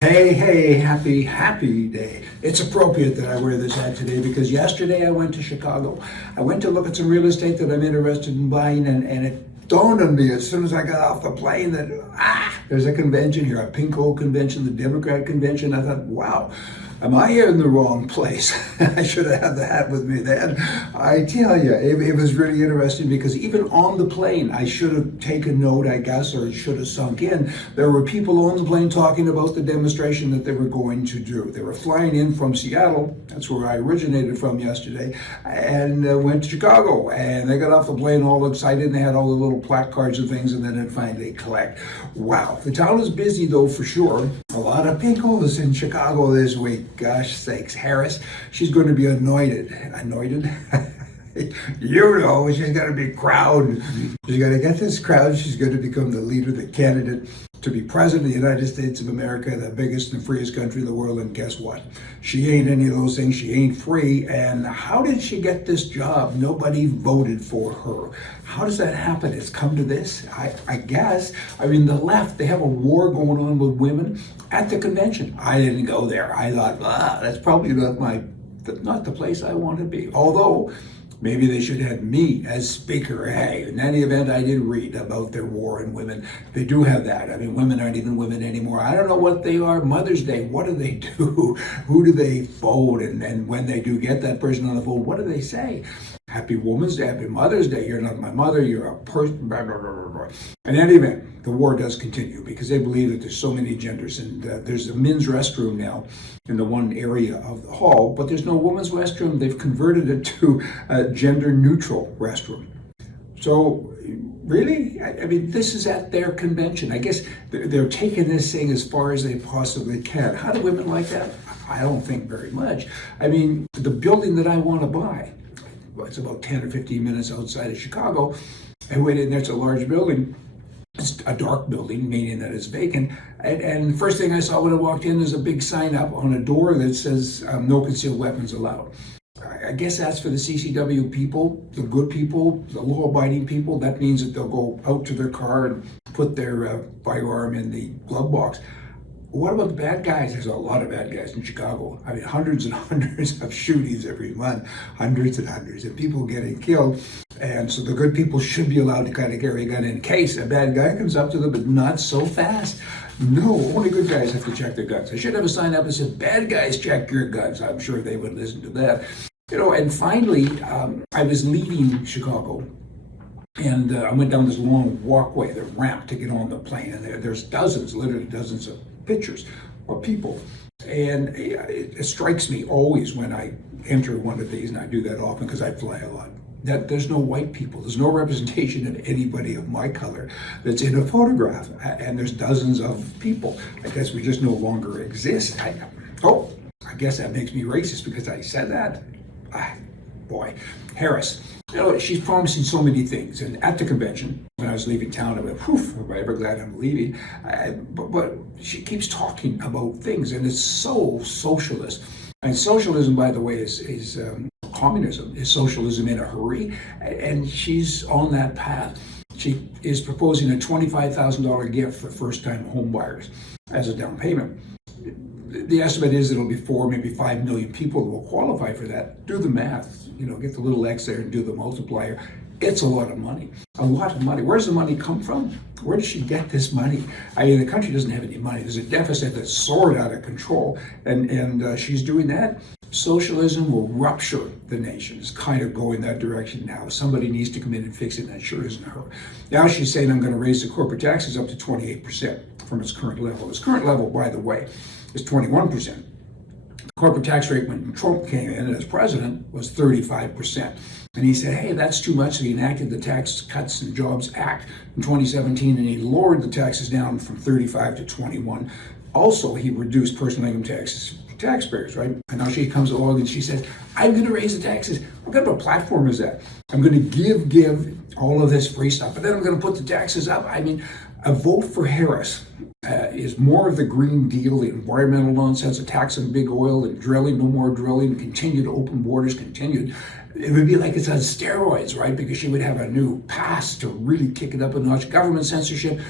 Hey, happy day. It's appropriate that I wear this hat today because yesterday I went to Chicago. I went to look at some real estate that I'm interested in buying, and it dawned on me as soon as I got off the plane that, there's a convention here, a Pinko convention, the Democrat convention. I thought, wow, am I here in the wrong place? I should have had the hat with me then. I tell you, it was really interesting because even on the plane, I should have taken note, I guess, or it should have sunk in. There were people on the plane talking about the demonstration that they were going to do. They were flying in from Seattle, that's where I originated from yesterday, and went to Chicago. And they got off the plane all excited, and they had all the little placards and things, and then it finally collect. Wow, the town is busy though, for sure. A lot of Pinkos in Chicago this week. Gosh sakes, Harris, she's going to be anointed. Anointed? You know, she's going to be crowned. She's going to get this crown. She's going to become the leader, the candidate to be president of the United States of America, the biggest and freest country in the world. And guess what? She ain't any of those things. She ain't free. And how did she get this job? Nobody voted for her. How does that happen? It's come to this, I guess. I mean, the left, they have a war going on with women at the convention. I didn't go there. I thought, that's probably not the place I want to be. Although, maybe they should have me as speaker. Hey, in any event, I did read about their war on women. They do have that. I mean, women aren't even women anymore. I don't know what they are. Mother's Day, what do they do? Who do they vote? And when they do get that person on the vote, what do they say? Happy Woman's Day, Happy Mother's Day. You're not my mother, you're a person, blah, blah, blah, blah, blah. In any event, the war does continue because they believe that there's so many genders. And there's a men's restroom now in the one area of the hall, but there's no women's restroom. They've converted it to a gender-neutral restroom. So, really? I mean, this is at their convention. I guess they're taking this thing as far as they possibly can. How do women like that? I don't think very much. I mean, the building that I want to buy, it's about 10 or 15 minutes outside of Chicago. I went in there, it's a large building. It's a dark building, meaning that it's vacant. And the first thing I saw when I walked in is a big sign up on a door that says, no concealed weapons allowed. I guess that's for the CCW people, the good people, the law-abiding people. That means that they'll go out to their car and put their firearm in the glove box. What about the bad guys? There's a lot of bad guys in Chicago. I mean, hundreds and hundreds of shootings every month, hundreds and hundreds of people getting killed. And so the good people should be allowed to kind of carry a gun in case a bad guy comes up to them, but not so fast. No, only good guys have to check their guns. I should have a sign up that says, bad guys check your guns. I'm sure they would listen to that. You know, and finally, I was leaving Chicago. And I went down this long walkway, the ramp to get on the plane. And there's dozens, literally dozens of pictures of people. And it strikes me always when I enter one of these, and I do that often because I fly a lot, that there's no white people. There's no representation of anybody of my color that's in a photograph. And there's dozens of people. I guess we just no longer exist. I guess that makes me racist because I said that. Boy, Harris. You know, she's promising so many things. And at the convention, when I was leaving town, I went, am I ever glad I'm leaving? But she keeps talking about things, and it's so socialist. And socialism, by the way, is communism. Is socialism in a hurry? And she's on that path. She is proposing a $25,000 gift for first-time home buyers as a down payment. The estimate is it'll be 4, maybe 5 million people that will qualify for that. Do the math, get the little X there and do the multiplier. It's a lot of money, a lot of money. Where does the money come from? Where does she get this money? I mean, the country doesn't have any money. There's a deficit that's soared out of control, and she's doing that. Socialism will rupture the nation. It's kind of going that direction now. Somebody needs to come in and fix it, and that sure isn't her. Now she's saying, I'm going to raise the corporate taxes up to 28% from its current level. Its current level, by the way, is 21%. The corporate tax rate when Trump came in as president was 35%. And he said, hey, that's too much. So he enacted the Tax Cuts and Jobs Act in 2017, and he lowered the taxes down from 35 to 21. Also, he reduced personal income taxes for taxpayers, right? And now she comes along and she says, I'm going to raise the taxes. What kind of a platform is that? I'm going to give all of this free stuff, but then I'm going to put the taxes up. I mean, a vote for Harris is more of the Green Deal, the environmental nonsense, a tax on big oil and drilling, no more drilling, continued open borders, continued. It would be like it's on steroids, right? Because she would have a new pass to really kick it up a notch. Government censorship.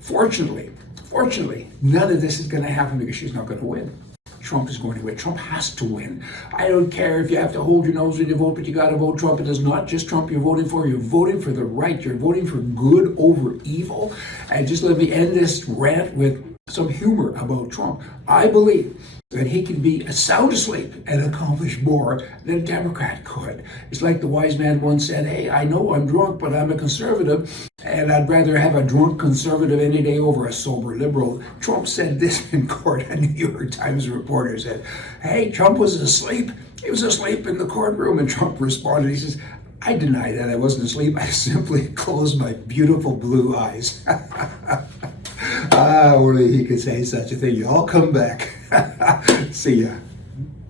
Fortunately, none of this is going to happen because she's not going to win. Trump is going to win. Trump has to win. I don't care if you have to hold your nose when you vote, but you got to vote Trump. It is not just Trump you're voting for. You're voting for the right. You're voting for good over evil. And just let me end this rant with some humor about Trump. I believe that he can be sound asleep and accomplish more than a Democrat could. It's like the wise man once said, hey, I know I'm drunk, but I'm a conservative, and I'd rather have a drunk conservative any day over a sober liberal. Trump said this in court. A New York Times reporter said, hey, Trump was asleep. He was asleep in the courtroom, and Trump responded, he says, I deny that I wasn't asleep. I simply closed my beautiful blue eyes. Only he could say such a thing. You all come back. See ya.